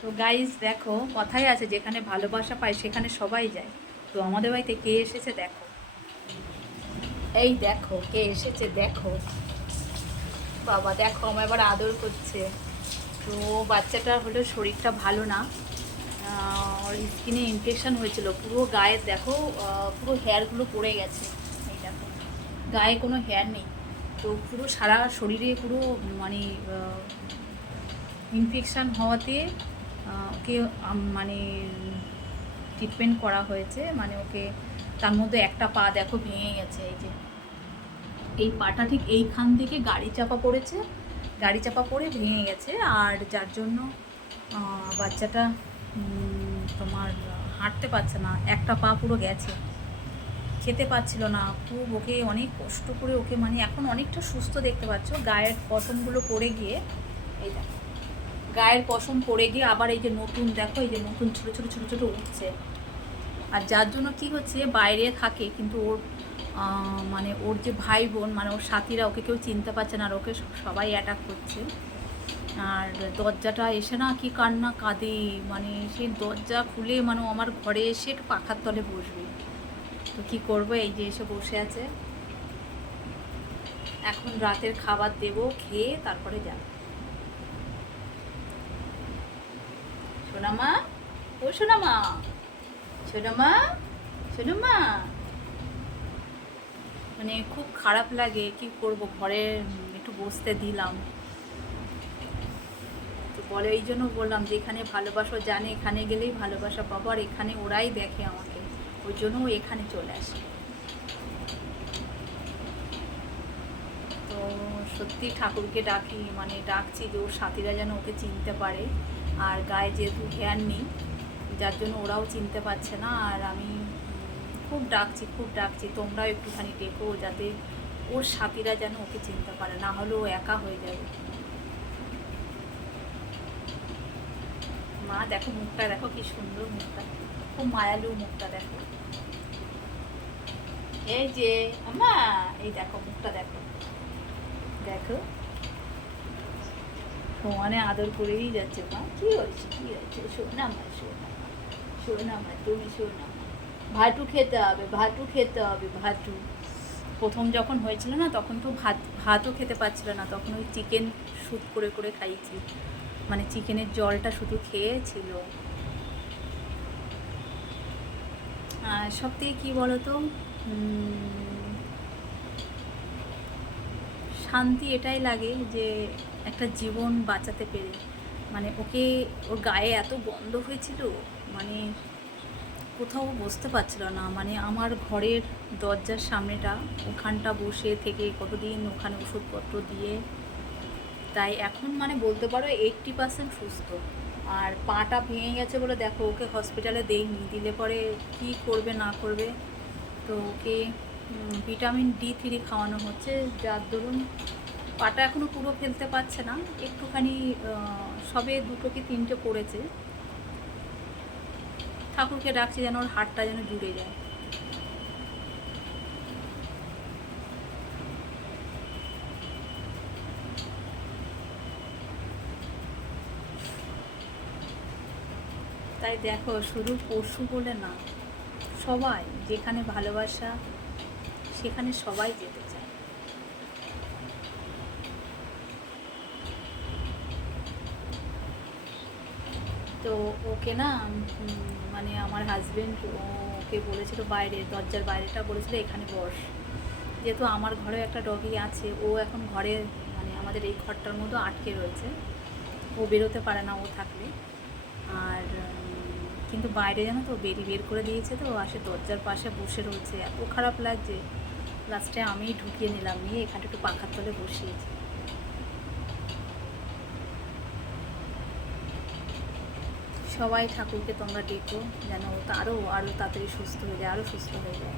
তো গাইজ দেখো, কথাই আছে, যেখানে ভালোবাসা পায়, সেখানে সবাই যায়। তো আমাদের বাড়িতে কে এসেছে দেখো। এই দেখো, কে এসেছে দেখো। বাবা, দেখো আমার এবার আদর করছে। তো বাচ্চাটার হলো শরীরটা ভালো না। ওর স্কিনে ইনফেকশান হয়েছিল। পুরো গায়ে, দেখো পুরো হেয়ারগুলো পড়ে গেছে। এই দেখো, গায়ে কোনো হেয়ার নেই। তো পুরো সারা শরীরে পুরো মানে ইনফেকশান হওয়াতে ওকে মানে ট্রিটমেন্ট করা হয়েছে। মানে ওকে, তার মধ্যে একটা পা দেখো ভেঙে গেছে, এই যে। এই পাটা ঠিক এইখান থেকে গাড়ি চাপা পড়েছে, গাড়ি চাপা পড়ে ভেঙে গেছে। আর যার জন্য বাচ্চাটা তোমার হাঁটতে পারছে না, একটা পা পুরো গেছে। খেতে পাচ্ছিল না, খুব ওকে অনেক কষ্ট করে ওকে মানে এখন অনেকটা সুস্থ দেখতে পাচ্ছ। গায়ের পশমগুলো পড়ে গিয়ে, এই দেখো। গায়ের পশম পড়ে গিয়ে আবার এই যে নতুন, দেখো এই যে নতুন ছোটো ছোটো ছোটো ছোটো উঠছে। আর যার জন্য কি হচ্ছে, বাইরে থাকে কিন্তু ওর মানে ওর যে ভাই বোন মানে ওর সাথীরা ওকে কেউ চিনতে পারছে না আর ওকে সবাই অ্যাটাক করছে। আর দরজাটা এসে না কি কান্না কাঁদে মানে সেই দরজা খুলে মানে আমার ঘরে এসে একটু পাখার তলে বসবে। তো কী করব, এই যে এসে বসে আছে। এখন রাতের খাবার দেবো, খেয়ে তারপরে যাবে। সোনামা, ও সোনামা সোনামা সোনামা। মানে খুব খারাপ লাগে, কি করব, ঘরে একটু বসতে দিলাম। তো বলে, এই জন্য বললাম যে, এখানে ভালোবাসা জানে, এখানে গেলেই ভালোবাসা পাবো, আর এখানে ওরাই দেখে আমাকে। ওই জন্য এখানে চলে আসে। তো সত্যি ঠাকুরকে ডাকি মানে ডাকছি যে, ওর সাথীরা যেন ওকে চিনতে পারে। আর গায়ে যেহেতু হেয়ার নেই, যার জন্য ওরাও চিনতে পারছে না। আর আমি খুব ডাকছি খুব ডাকছি, তোমরাও একটুখানি ডেকো যাতে ওর সাথীরা যেন ওকে চিনতে পারে, না হলে ও একা হয়ে যাবে। মা, দেখো মুখটা, দেখো কি সুন্দর মুখটা। খুব মায়ালু মুখটা, দেখো। এই যে আমা এই দেখো মুখটা, দেখো। দেখো। সমানে আদর করেই যাচ্ছে, মা। কি হয়েছে? কি হয়েছে? শোনা মা শোনা শোনা মা তুমি শোনা মা ভাটু খেতে হবে, ভাটু খেতে হবে, ভাটু। প্রথম যখন হয়েছিল না, তখন তো ভাত, ভাতও খেতে পারছিল না। তখন ওই চিকেন স্যুপ করে করে খাইয়েছি মানে চিকেনের জলটা শুধু খেয়েছিল। আর সব থেকে কী বলো তো শান্তি এটাই লাগে যে একটা জীবন বাঁচাতে পেরে। মানে ওকে, ওর গায়ে এত গন্ধ হয়েছিল মানে কোথাও বসতে পারছিল না। মানে আমার ঘরের দরজার সামনেটা, ওখানটা বসে থেকে কতদিন ওখানে ওষুধপত্র দিয়ে, তাই এখন মানে বলতে পারো এইট্টি পার্সেন্ট সুস্থ। আর পাটা ভেঙে গেছে বলে দেখো, ওকে হসপিটালে দেইনি। দিলে পরে কি করবে, না করবে? তো ওকে ভিটামিন ডি থ্রি খাওয়ানো হচ্ছে। যার দরুন পাটা এখনও পুরো ফেলতে পারছে না। একটুখানি সবে দুটো কি তিনটে পড়েছে। ঠাকুরকে ডাকছি যেন ওর হাতটা যেন জুড়ে যায়। তাই দেখো, শুধু পশু বলে না, সবাই যেখানে ভালোবাসা, সেখানে সবাই যেতে চায়। তো ওকে না মানে আমার হাজবেন্ড ওকে বলেছিল বাইরে, দরজার বাইরেটা বলেছিল এখানে বস। যেহেতু আমার ঘরে একটা ডগি আছে, ও এখন ঘরে মানে আমাদের এই ঘরটার মধ্যে আটকে রয়েছে। ও বেরোতে পারে না, ও থাকলে। আর, কিন্তু বাইরে জানো তো, বেরি বের করে দিয়েছে তো আসে দরজার পাশে বসে রয়েছে। এত খারাপ লাগছে। লাস্টে আমিই ঢুকিয়ে নিলাম, নিয়ে এখানটা একটু পাখার তলে বসিয়েছি। সবাই ঠাকুরকে তোমরা ডেকো, যেন তারও আরও তাড়াতাড়ি সুস্থ হয়ে যায় আরও সুস্থ হয়ে যায়।